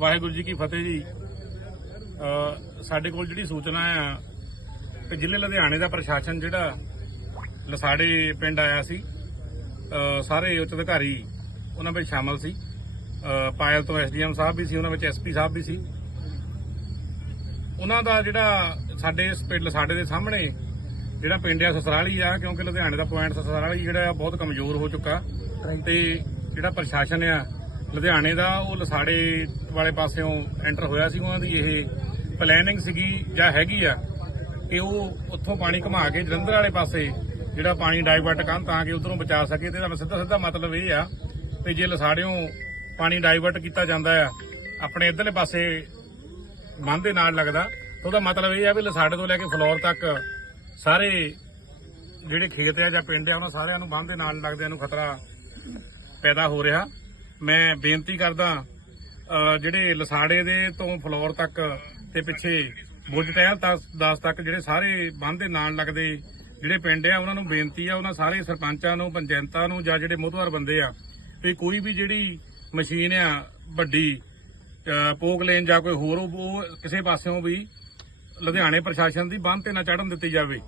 ਵਾਹਿਗੁਰੂ ਜੀ ਕੀ ਫਤਿਹ ਜੀ ਸਾਡੇ ਕੋਲ ਜਿਹੜੀ ਸੂਚਨਾ ਆ ਕਿ ਜ਼ਿਲ੍ਹੇ ਲੁਧਿਆਣੇ ਦਾ ਪ੍ਰਸ਼ਾਸਨ ਜਿਹੜਾ ਲਸਾੜੇ ਪਿੰਡ ਆਇਆ ਸੀ ਸਾਰੇ ਉੱਚ ਅਧਿਕਾਰੀ ਉਹਨਾਂ ਵਿੱਚ ਸ਼ਾਮਲ ਸੀ ਪਾਇਲ ਤੋਂ ਐਸਡੀਐਮ ਸਾਹਿਬ ਵੀ ਸੀ ਉਹਨਾਂ ਵਿੱਚ ਐਸਪੀ ਸਾਹਿਬ ਵੀ ਸੀ ਉਹਨਾਂ ਦਾ ਜਿਹੜਾ ਸਾਡੇ ਪਿੰਡ ਸਾਡੇ ਦੇ ਸਾਹਮਣੇ ਜਿਹੜਾ ਪਿੰਡ ਆ ਸਸਰਾਲੀ ਆ ਕਿਉਂਕਿ ਲੁਧਿਆਣੇ ਦਾ ਪੁਆਇੰਟ ਸਸਰਾਲੀ ਜਿਹੜਾ ਬਹੁਤ ਕਮਜ਼ੋਰ ਹੋ ਚੁੱਕਾ ਤੇ ਜਿਹੜਾ ਪ੍ਰਸ਼ਾਸਨ ਆ ਲੁਧਿਆਣੇ ਦਾ ਉਹ ਲਸਾੜੇ ਵਾਲੇ ਪਾਸਿਓਂ ਐਂਟਰ ਹੋਇਆ ਸੀ ਉਹਨਾਂ ਦੀ ਇਹ ਪਲੈਨਿੰਗ ਸੀਗੀ ਜਾਂ ਹੈਗੀ ਆ ਕਿ ਉਹ ਉੱਥੋਂ ਪਾਣੀ ਘਮਾ ਕੇ ਜਲੰਧਰ ਵਾਲੇ ਪਾਸੇ ਜਿਹੜਾ ਪਾਣੀ ਡਾਈਵਰਟ ਕਰਨ ਤਾਂ ਕਿ ਉਧਰੋਂ ਬਚਾ ਸਕੇ ਤੇ ਦਾ ਸਿੱਧਾ ਸਿੱਧਾ ਮਤਲਬ ਇਹ ਆ ਤੇ ਜੇ ਲਸਾੜਿਓਂ ਪਾਣੀ ਡਾਈਵਰਟ ਕੀਤਾ ਜਾਂਦਾ ਆ ਆਪਣੇ ਇਧਰਲੇ ਪਾਸੇ ਮੰਨ ਦੇ ਨਾਲ ਲੱਗਦਾ ਉਹਦਾ ਮਤਲਬ ਇਹ ਆ ਵੀ ਲਸਾੜੇ ਤੋਂ ਲੈ ਕੇ ਫਲੋਰ ਤੱਕ ਸਾਰੇ ਜਿਹੜੇ ਖੇਤ ਆ ਜਾਂ ਪਿੰਡ ਆ ਉਹਨਾਂ ਸਾਰਿਆਂ ਨੂੰ ਬੰਦ ਦੇ ਨਾਲ ਲੱਗਦਿਆਂ ਨੂੰ ਖਤਰਾ ਪੈਦਾ ਹੋ ਰਿਹਾ ਮੈਂ ਬੇਨਤੀ ਕਰਦਾ ਜਿਹੜੇ ਲਸਾੜੇ ਦੇ ਤੋਂ ਫਲੋਰ ਤੱਕ ਤੇ ਪਿੱਛੇ ਬੁੱਢ ਟਹਿਲ ਤੱਕ 10 ਤੱਕ ਜਿਹੜੇ ਸਾਰੇ ਬੰਦ ਦੇ ਨਾਲ ਲੱਗਦੇ ਜਿਹੜੇ ਪਿੰਡ ਆ ਉਹਨਾਂ ਨੂੰ ਬੇਨਤੀ ਆ ਉਹਨਾਂ ਸਾਰੇ ਸਰਪੰਚਾਂ ਨੂੰ ਪੰਚਾਇਤਾਂ ਨੂੰ ਜਾਂ ਜਿਹੜੇ ਮੋਧਵਾਰ ਬੰਦੇ ਆ ਵੀ ਕੋਈ ਵੀ ਜਿਹੜੀ ਮਸ਼ੀਨ ਆ ਵੱਡੀ ਪੋਕ ਲੈਣ ਜਾਂ ਕੋਈ ਹੋਰ ਉਹ ਕਿਸੇ ਪਾਸਿਓਂ ਵੀ ਲੁਧਿਆਣੇ ਪ੍ਰਸ਼ਾਸਨ ਦੀ ਬੰਦ ਤੇ ਨਾ ਚੜਨ ਦਿੱਤੀ ਜਾਵੇ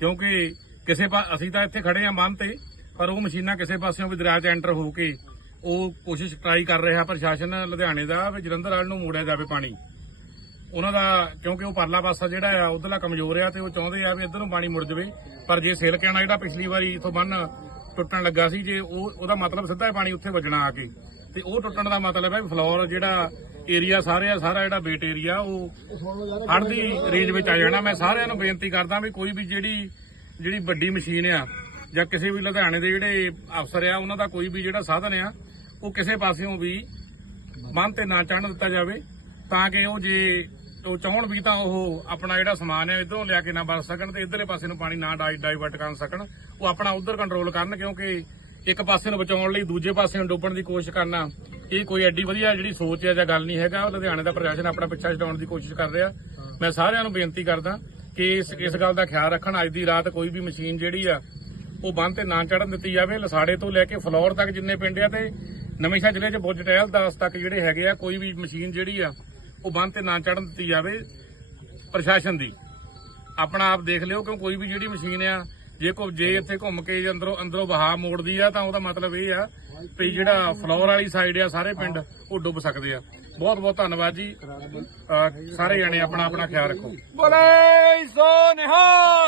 ਕਿਉਂਕਿ ਕਿਸੇ ਪਾਸ ਅਸੀਂ ਤਾਂ ਇੱਥੇ ਖੜੇ ਆ ਬੰਦ ਤੇ ਪਰ ਉਹ ਮਸ਼ੀਨਾਂ ਕਿਸੇ ਪਾਸਿਓਂ ਵੀ ਦਰਿਆ 'ਚ ਐਂਟਰ ਹੋ ਕੇ ਉਹ ਕੋਸ਼ਿਸ਼ ਟਰਾਈ ਕਰ ਰਿਹਾ ਪ੍ਰਸ਼ਾਸਨ ਲੁਧਿਆਣੇ ਦਾ ਵੀ ਜਲੰਧਰ ਵਾਲ ਨੂੰ ਮੋੜਿਆ ਜਾਵੇ ਪਾਣੀ ਉਹਨਾਂ ਦਾ ਕਿਉਂਕਿ ਉਹ ਪਰਲਾ ਪਾਸਾ ਜਿਹੜਾ ਆ ਉਧਰਲਾ ਕਮਜ਼ੋਰ ਆ ਤੇ ਉਹ ਚਾਹੁੰਦੇ ਆ ਵੀ ਇੱਧਰ ਨੂੰ ਪਾਣੀ ਮੁੜ ਜਾਵੇ ਪਰ ਜੇ ਸੇਲ ਕਹਿਣਾ ਜਿਹੜਾ ਪਿਛਲੀ ਵਾਰੀ ਇਥੋਂ ਬੰਨ ਟੁੱਟਣ ਲੱਗਾ ਸੀ ਜੇ ਉਹ ਉਹਦਾ ਮਤਲਬ ਸਿੱਧਾ ਪਾਣੀ ਉੱਥੇ ਵੱਜਣਾ ਆ ਕੇ ਤੇ ਉਹ ਟੁੱਟਣ ਦਾ ਮਤਲਬ ਹੈ ਫਲੋਰ ਜਿਹੜਾ ਏਰੀਆ ਸਾਰੇ ਆ ਸਾਰਾ ਜਿਹੜਾ ਬੇਟ ਏਰੀਆ ਉਹ ਹੜ ਦੀ ਰੇਂਜ ਵਿੱਚ ਆ ਜਾਣਾ ਮੈਂ ਸਾਰਿਆਂ ਨੂੰ ਬੇਨਤੀ ਕਰਦਾ ਵੀ ਕੋਈ ਵੀ ਜਿਹੜੀ ਜਿਹੜੀ ਵੱਡੀ ਮਸ਼ੀਨ ਆ ਜਾਂ ਕਿਸੇ ਵੀ ਲੁਧਿਆਣੇ ਦੇ ਜਿਹੜੇ ਅਫਸਰ ਆ ਉਹਨਾਂ ਦਾ ਕੋਈ ਵੀ ਜਿਹੜਾ ਸਾਧਨ ਆ ਉਹ ਕਿਸੇ ਪਾਸਿਓਂ ਵੀ ਮਨ ਤੇ ਨਾ ਚੜਨ ਦਿੱਤਾ ਜਾਵੇ ਤਾਂ ਕਿ ਉਹ ਜੇ ਉਹ ਚਾਹਣ ਵੀ ਤਾਂ ਉਹ ਆਪਣਾ ਜਿਹੜਾ ਸਮਾਨ ਹੈ ਇਧਰੋਂ ਲਿਆ ਕੇ ਨਾ ਵਰਤ ਸਕਣ ਤੇ ਇਧਰਲੇ ਪਾਸੇ ਨੂੰ ਪਾਣੀ ਨਾ ਡਾਈਵਰਟ ਕਰ ਸਕਣ ਉਹ ਆਪਣਾ ਉਧਰ ਕੰਟਰੋਲ ਕਰਨ ਕਿਉਂਕਿ ਇੱਕ ਪਾਸੇ ਨੂੰ ਬਚਾਉਣ ਲਈ ਦੂਜੇ ਪਾਸੇ ਨੂੰ ਡੋਬਣ ਦੀ ਕੋਸ਼ਿਸ਼ ਕਰਨਾ ਇਹ ਕੋਈ ਐਡੀ ਵਧੀਆ ਜਿਹੜੀ ਸੋਚ ਹੈ ਜਾਂ ਗੱਲ ਨਹੀਂ ਹੈਗਾ ਲੁਧਿਆਣੇ ਦਾ ਪ੍ਰਸ਼ਾਸਨ ਆਪਣਾ ਪਿੱਛਾ ਛਡਾਉਣ ਦੀ ਕੋਸ਼ਿਸ਼ ਕਰ ਰਿਹਾ ਮੈਂ ਸਾਰਿਆਂ ਨੂੰ ਬੇਨਤੀ ਕਰਦਾ ਕਿ ਇਸ ਇਸ ਗੱਲ ਦਾ ਖਿਆਲ ਰੱਖਣ ਅੱਜ ਦੀ ਰਾਤ ਕੋਈ ਵੀ ਮਸ਼ੀਨ ਜਿਹੜੀ ਆ ਉਹ ਬੰਦ ਤੇ ਨਾ ਚੜਨ ਦਿੱਤੀ ਜਾਵੇ ਲਸਾੜੇ ਤੋਂ ਲੈ ਕੇ ਫਲੋਰ ਤੱਕ ਜਿੰਨੇ ਪਿੰਡ ਆ ਤੇ ਸ਼ਹਿਰ ਜ਼ਿਲ੍ਹੇ 'ਚ ਬੁੱਝ ਟਹਿਲ 10 ਤੱਕ ਜਿਹੜੇ ਹੈਗੇ ਆ ਕੋਈ ਵੀ ਮਸ਼ੀਨ ਜਿਹੜੀ ਆ ਉਹ ਬੰਦ ਤੇ ਨਾ ਚੜਨ ਦਿੱਤੀ ਜਾਵੇ ਪ੍ਰਸ਼ਾਸਨ ਦੀ ਆਪਣਾ ਆਪ ਦੇਖ ਲਿਓ ਕਿਉਂ ਕੋਈ ਵੀ ਜਿਹੜੀ ਮਸ਼ੀਨ ਆ ਜੇ ਕੋ ਜੇ ਇੱਥੇ ਘੁੰਮ ਕੇ ਅੰਦਰੋਂ ਅੰਦਰੋਂ ਵਹਾ ਮੋੜਦੀ ਆ ਤਾਂ ਉਹਦਾ ਮਤਲਬ ਇਹ ਆ ਵੀ ਜਿਹੜਾ ਫਲੋਰ ਵਾਲੀ ਸਾਈਡ ਆ ਸਾਰੇ ਪਿੰਡ ਉਹ ਡੁੱਬ ਸਕਦੇ ਆ ਬਹੁਤ ਬਹੁਤ ਧੰਨਵਾਦ ਜੀ ਸਾਰੇ ਜਣੇ ਆਪਣਾ ਆਪਣਾ ਖਿਆਲ ਰੱਖੋ ਬੋਲੇ ਸੋ ਨਿਹਾਲ